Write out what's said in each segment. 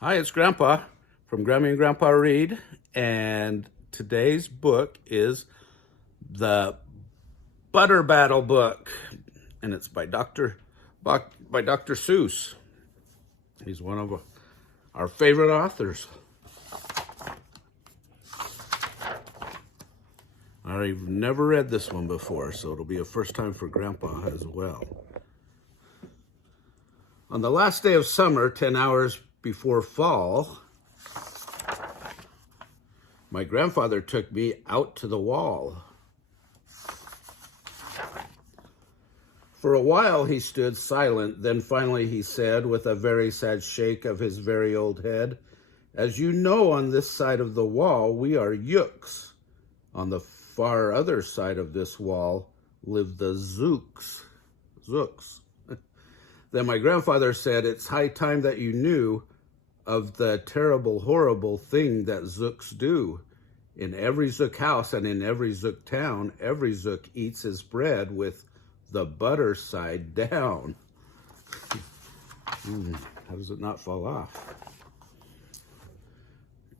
Hi, it's Grandpa from Grammy and Grandpa Read, and today's book is the Butter Battle book, and it's by Dr. Seuss. He's one of our favorite authors. I've never read this one before, so it'll be a first time for Grandpa as well. On the last day of summer, 10 hours before fall, my grandfather took me out to the wall. For a while he stood silent, then finally he said, with a very sad shake of his very old head, "As you know, on this side of the wall we are Yooks. On the far other side of this wall live the Zooks." Then my grandfather said, "It's high time that you knew of the terrible, horrible thing that Zooks do. In every Zook house and in every Zook town, every Zook eats his bread with the butter side down." How does it not fall off?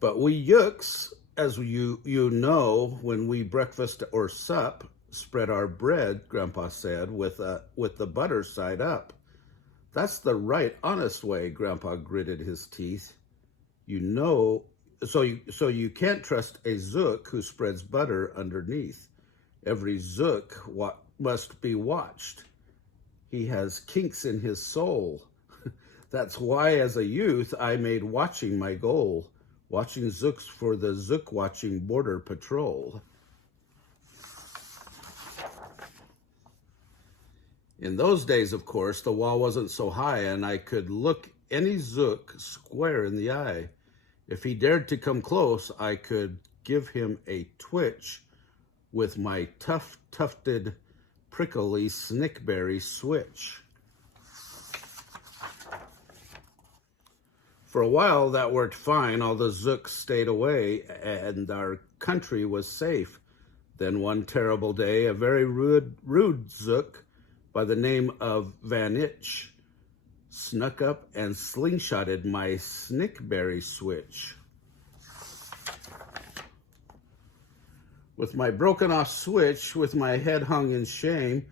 "But we Yooks, as you know, when we breakfast or sup, spread our bread," Grandpa said, with the butter side up. "That's the right, honest way," Grandpa gritted his teeth. "You know, so you can't trust a Zook who spreads butter underneath. Every Zook must be watched. He has kinks in his soul. That's why, as a youth, I made watching my goal, watching Zooks for the Zook watching border patrol." In those days, of course, the wall wasn't so high, and I could look any Zook square in the eye. If he dared to come close, I could give him a twitch with my tufted, prickly snickberry switch. For a while, that worked fine. All the Zooks stayed away, and our country was safe. Then one terrible day, a very rude Zook by the name of Vantage snuck up and slingshotted my snickberry switch. With my broken off switch, with my head hung in shame,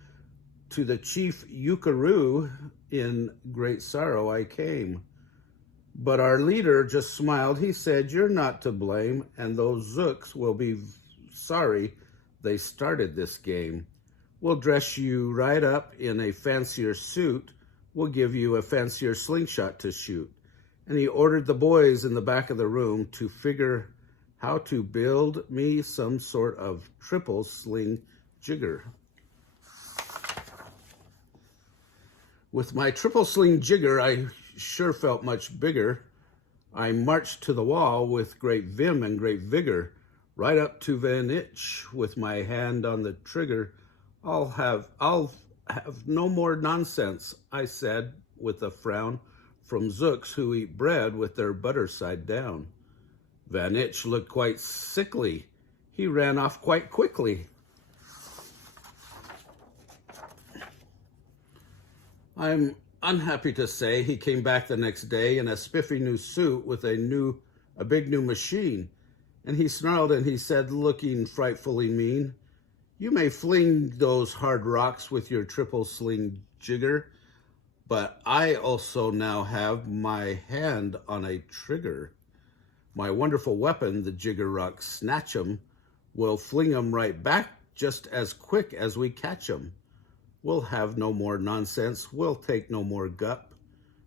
to the chief Ukaroo in great sorrow I came. But our leader just smiled. He said, "You're not to blame, and those Zooks will be sorry they started this game. We'll dress you right up in a fancier suit. We'll give you a fancier slingshot to shoot." And he ordered the boys in the back of the room to figure how to build me some sort of triple sling jigger. With my triple sling jigger, I sure felt much bigger. I marched to the wall with great vim and great vigor, right up to Vantage with my hand on the trigger. I'll have no more nonsense," I said with a frown, "from Zooks who eat bread with their butter side down." Vantage looked quite sickly. He ran off quite quickly. I'm unhappy to say he came back the next day in a spiffy new suit with a big new machine. And he snarled and he said, looking frightfully mean, "You may fling those hard rocks with your triple sling jigger, but I also now have my hand on a trigger. My wonderful weapon, the Jigger Rock snatch 'em, will fling 'em right back just as quick as we catch 'em. We'll have no more nonsense, we'll take no more gup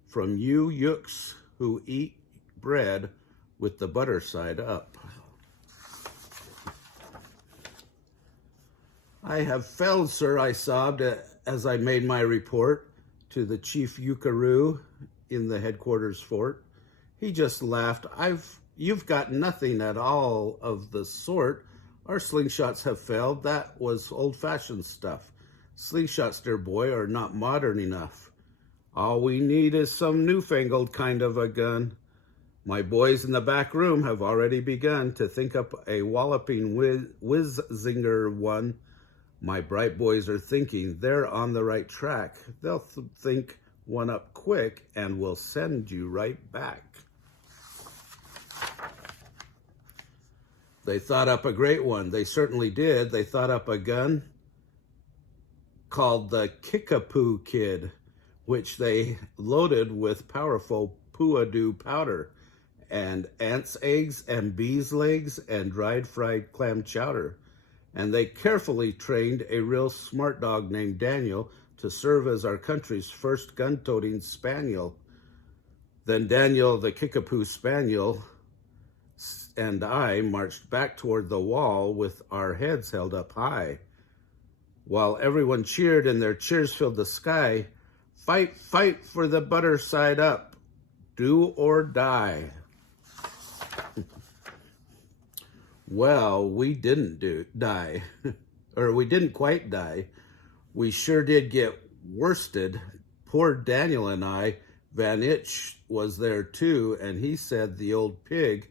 from you Yooks who eat bread with the butter side up." "I have failed, sir," I sobbed as I made my report to the chief Ukaroo in the headquarters fort. He just laughed. You've got nothing at all of the sort. Our slingshots have failed. That was old-fashioned stuff. Slingshots, dear boy, are not modern enough. All we need is some newfangled kind of a gun. My boys in the back room have already begun to think up a walloping whiz-zinger one. My bright boys are thinking they're on the right track. They'll think one up quick and we'll send you right back." They thought up a great one. They certainly did. They thought up a gun called the Kickapoo Kid, which they loaded with powerful puadoo powder and ants' eggs and bees' legs and dried fried clam chowder. And they carefully trained a real smart dog named Daniel to serve as our country's first gun-toting spaniel. Then Daniel, the Kickapoo Spaniel, and I marched back toward the wall with our heads held up high. While everyone cheered and their cheers filled the sky, fight, fight for the butter side up, do or die. Well, we didn't die, or we didn't quite die. We sure did get worsted. Poor Daniel and I, Vantage was there too, and he said the old pig,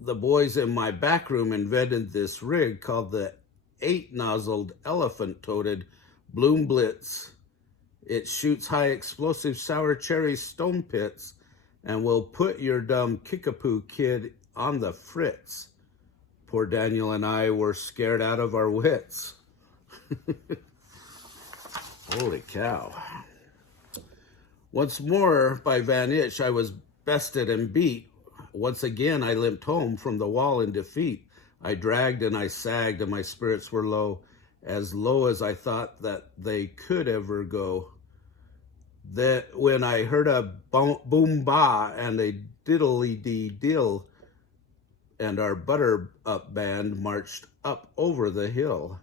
the boys in my back room invented this rig called the 8-nozzled elephant-toted Bloom Blitz. It shoots high explosive sour cherry stone pits and will put your dumb Kickapoo Kid on the fritz. Poor Daniel and I were scared out of our wits. Holy cow. Once more, by Vantage, I was bested and beat. Once again, I limped home from the wall in defeat. I dragged and I sagged, and my spirits were low as I thought that they could ever go. That when I heard a boom ba and a diddly dee dill, and our butter up band marched up over the hill.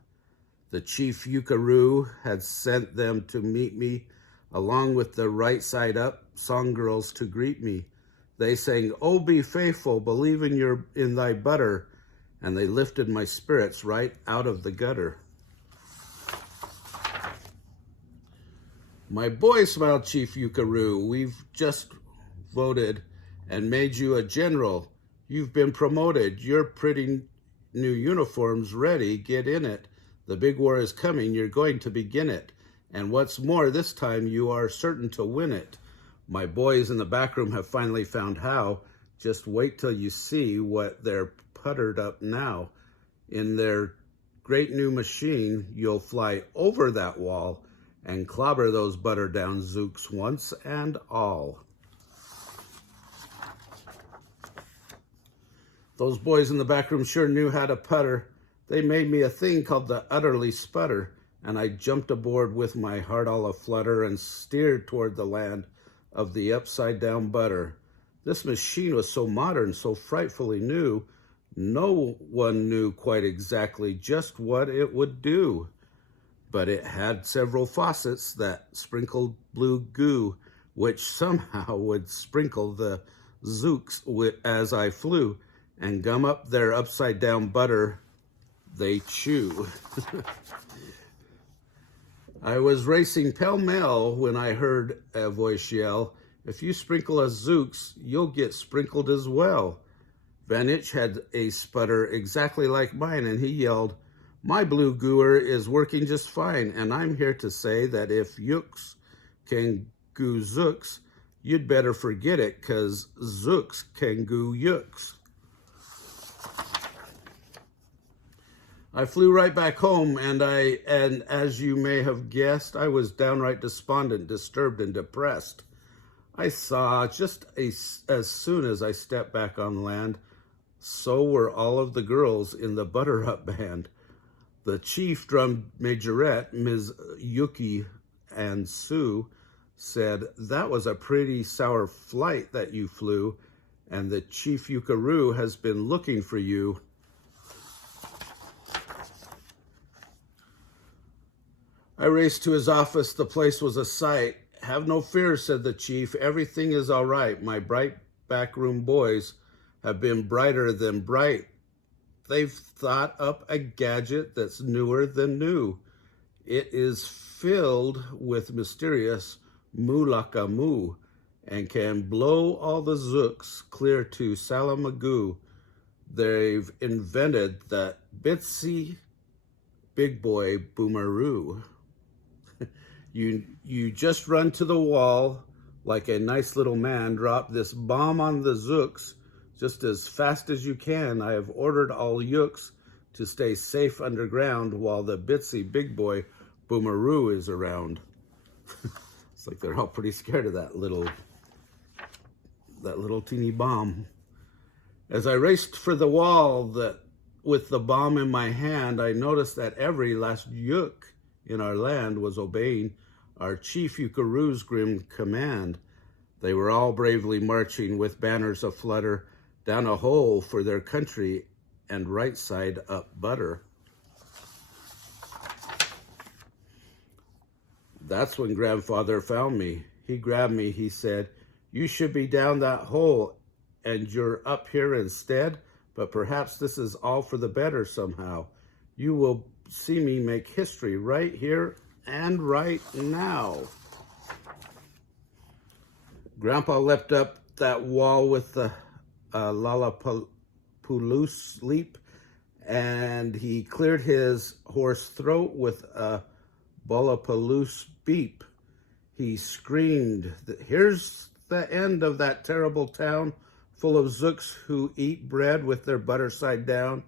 The chief Yukaroo had sent them to meet me, along with the right side up song girls to greet me. They sang, "Oh, be faithful, believe in thy butter," and they lifted my spirits right out of the gutter. "My boy," smiled Chief Yukaroo, "we've just voted and made you a general. You've been promoted. Your pretty new uniform's ready. Get in it. The big war is coming. You're going to begin it. And what's more, this time you are certain to win it. My boys in the back room have finally found how. Just wait till you see what they're puttered up now. In their great new machine, you'll fly over that wall and clobber those butter down Zooks once and all." Those boys in the back room sure knew how to putter. They made me a thing called the Utter Sputter, and I jumped aboard with my heart all aflutter and steered toward the land of the upside-down butter. This machine was so modern, so frightfully new, no one knew quite exactly just what it would do. But it had several faucets that sprinkled blue goo, which somehow would sprinkle the Zooks as I flew, and gum up their upside-down butter they chew. I was racing pell-mell when I heard a voice yell, "If you sprinkle us Zooks, you'll get sprinkled as well." Vantage had a sputter exactly like mine, and he yelled, "My blue gooer is working just fine, and I'm here to say that if Yooks can goo Zooks, you'd better forget it, 'cause Zooks can goo Yooks." I flew right back home, and as you may have guessed, I was downright despondent, disturbed, and depressed. I saw just as soon as I stepped back on land, so were all of the girls in the Butter Up band. The chief drum majorette, Ms. Yuki and Sue, said, "That was a pretty sour flight that you flew, and the Chief Yukaroo has been looking for you." I raced to his office. The place was a sight. "Have no fear," said the chief. "Everything is all right. My bright backroom boys have been brighter than bright. They've thought up a gadget that's newer than new. It is filled with mysterious moolaka moo and can blow all the Zooks clear to Salamagoo. They've invented the Bitsy Big Boy Boomeroo. You just run to the wall like a nice little man, drop this bomb on the Zooks, just as fast as you can. I have ordered all yooks to stay safe underground while the bitsy big boy Boomeroo is around. It's like they're all pretty scared of that little teeny bomb. As I raced for the wall with the bomb in my hand, I noticed that every last yook in our land was obeying our chief Yukaroo's grim command. They were all bravely marching with banners aflutter down a hole for their country and right side up butter. That's when Grandfather found me. He grabbed me, he said, "You should be down that hole and you're up here instead, but perhaps this is all for the better somehow. You will see me make history right here and right now." Grandpa leapt up that wall with the Lollapalooza leap, and he cleared his hoarse throat with a Lollapalooza beep. He screamed, "Here's the end of that terrible town full of Zooks who eat bread with their butter side down."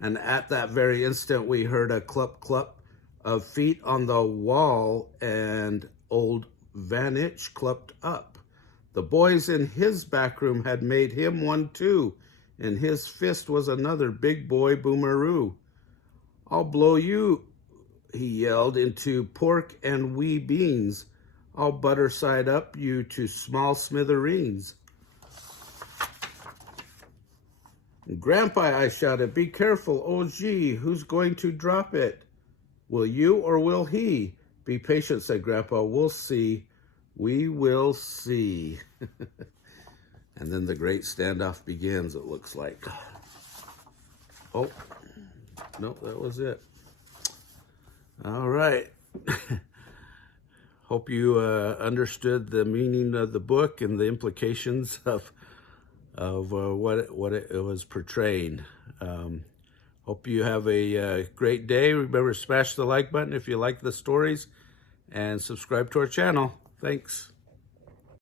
And at that very instant, we heard a clup clup of feet on the wall, and old Vantage clumped up. The boys in his back room had made him one too. In his fist was another big boy Boomeroo. "I'll blow you," he yelled, "into pork and wee beans. I'll butter side up you to small smithereens." "Grandpa," I shouted, "be careful. Oh, gee, who's going to drop it? Will you or will he?" "Be patient," said Grandpa. "We'll see. We will see." And then the great standoff begins, it looks like. Oh, no, that was it. All right. Hope you understood the meaning of the book and the implications of what it was portraying. Hope you have a great day. Remember, smash the like button if you like the stories, and subscribe to our channel. Thanks.